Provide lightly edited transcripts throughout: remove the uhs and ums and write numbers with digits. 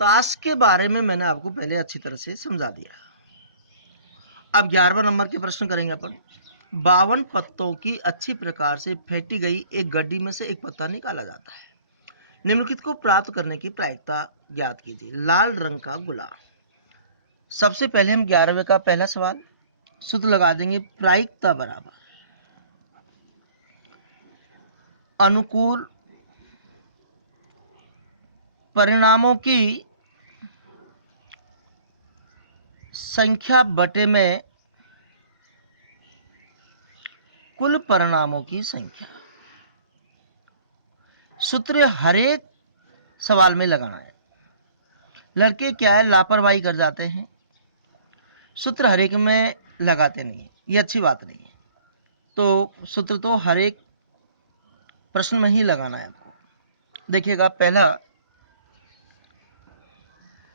ताश के बारे में मैंने आपको पहले अच्छी तरह से समझा दिया। अब 11वें नंबर के प्रश्न करेंगे अपन। 52 पत्तों की अच्छी प्रकार से फेंटी गई एक गड्डी में से एक पत्ता निकाला जाता है। निम्नलिखित को प्राप्त करने की प्रायिकता ज्ञात कीजिए। लाल रंग का गुलाब। सबसे पहले हम 11वें का पहला सवाल सूत्र लगा देंगे। प्रायिकता बराबर अनुकूल परिणामों की संख्या बटे में कुल परिणामों की संख्या। सूत्र हर एक सवाल में लगाना है। लड़के क्या है, लापरवाही कर जाते हैं, सूत्र हर एक में लगाते नहीं है, ये अच्छी बात नहीं है। तो सूत्र तो हर एक प्रश्न में ही लगाना है आपको। देखिएगा, पहला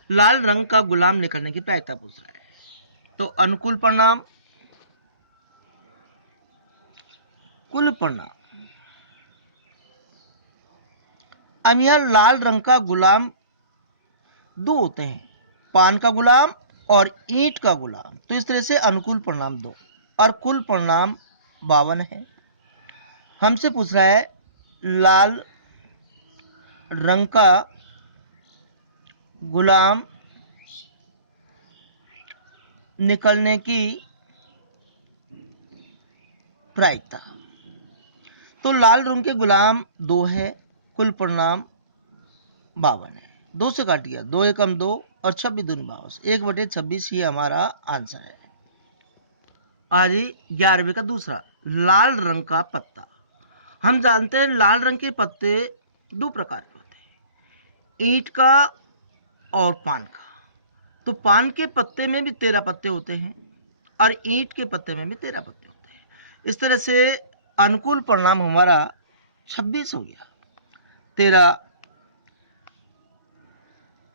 लाल रंग का गुलाम निकलने की प्रायिकता पूछ रहा है। तो अनुकूल परिणाम कुल परिणाम। अब यह लाल रंग का गुलाम दो होते हैं, पान का गुलाम और ईंट का गुलाम। तो इस तरह से अनुकूल परिणाम दो और कुल परिणाम 52 है। हमसे पूछ रहा है लाल रंग का गुलाम निकलने की प्रायिकता। तो लाल रंग के गुलाम दो है, कुल परिणाम 52 है। दो से काट दिया, 2 एकम 2 और 26 दूनी 22, 1/26 ही हमारा आंसर है। आज 11वें का दूसरा, लाल रंग का पत्ता। हम जानते हैं लाल रंग के पत्ते दो प्रकार के होते हैं, ईंट का और पान का। तो पान के पत्ते में भी 13 पत्ते होते हैं और ईंट के पत्ते में भी 13 पत्ते होते हैं। इस तरह से अनुकूल परिणाम हमारा 26 हो गया। 13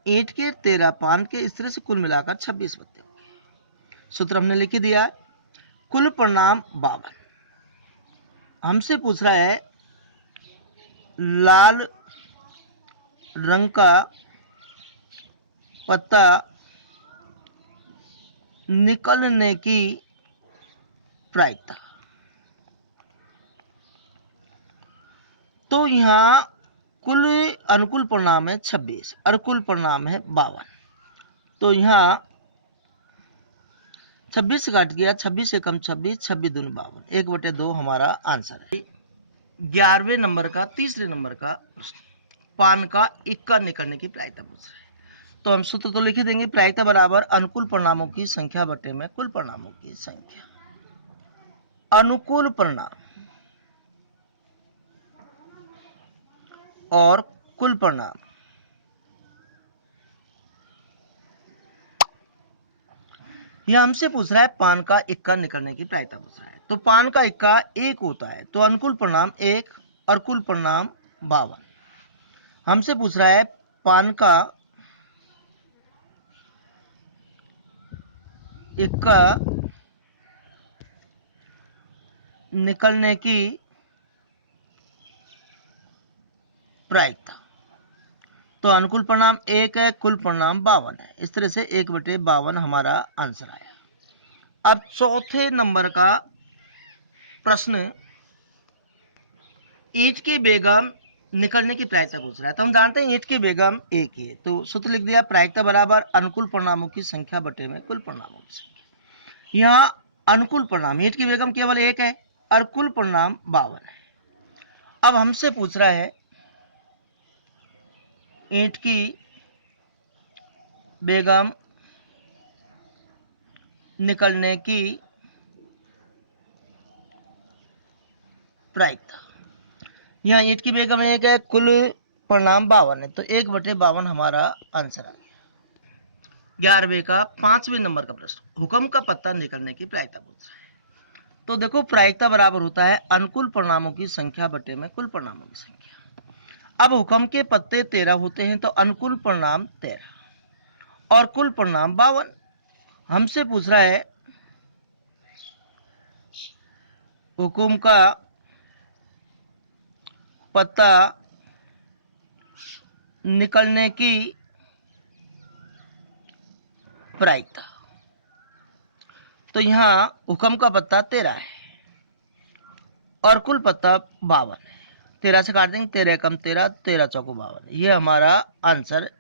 ईंट के, 13 पान के, इस तरह से कुल मिलाकर 26 पत्ते हो गए। सूत्र हमने लिख दिया है। कुल परिणाम 52। हमसे पूछ रहा है लाल रंग का पत्ता निकलने की प्रायिकता। तो यहां कुल अनुकूल परिणाम है 26 और कुल परिणाम है 52। तो यहां 26 से काट गया, 26 से कम 26, 26 दूनी 52, 1/2 हमारा आंसर है। 11वें नंबर का तीसरे नंबर का प्रश्न, पान का इक्का निकलने की प्रायिकता पूछ रहा है। तो हम सूत्र तो लिख देंगे। प्रायिकता बराबर अनुकूल परिणामों की संख्या बटे में कुल परिणामों की संख्या। अनुकूल परिणाम और कुल परिणाम, यह हमसे पूछ रहा है पान का इक्का निकलने की प्रायिकता पूछ रहा है। तो पान का इक्का 1 होता है, तो अनुकूल परिणाम 1 और कुल परिणाम 52। हमसे पूछ रहा है पान का इक्का निकलने की प्रायिकता। तो अनुकूल परिणाम 1 है, कुल परिणाम 52 है। इस तरह से 1/52 हमारा आंसर आया। अब चौथे नंबर का प्रश्न, ईंट की बेगम निकलने की प्रायिकता पूछ रहा है। तो हम जानते हैं ईंट की बेगम 1 ही है। तो सूत्र लिख दिया। प्रायिकता बराबर अनुकूल परिणामों की संख्या बटे में कुल परिणामों की संख्या। यहाँ अनुकूल परिणाम ईंट की बेगम केवल 1 है और कुल परिणाम 52 है। अब हमसे पूछ रहा है ईंट की बेगम निकलने की प्रायिकता। यहाँ ईंट की बेगम 1 है, कुल परिणाम 52 है, तो 1/52 हमारा आंसर आ गया। 11वें का 5वें नंबर का प्रश्न, हुक्म का पत्ता निकलने की प्रायिकता पूछ रहा है। तो देखो, प्रायिकता बराबर होता है अनुकूल परिणामों की संख्या बटे में कुल परिणामों की संख्या। अब हुक्म के पत्ते 13 होते हैं, तो अनुकूल परिणाम 13 और कुल परिणाम 52। हमसे पूछ रहा है हुक्म का पत्ता निकलने की प्रायिकता। तो यहाँ हुक्म का पत्ता 13 है और कुल पत्ता 52 है। 13 से काट देंगे, 13 कम 13, 13 चौको 52। ये हमारा आंसर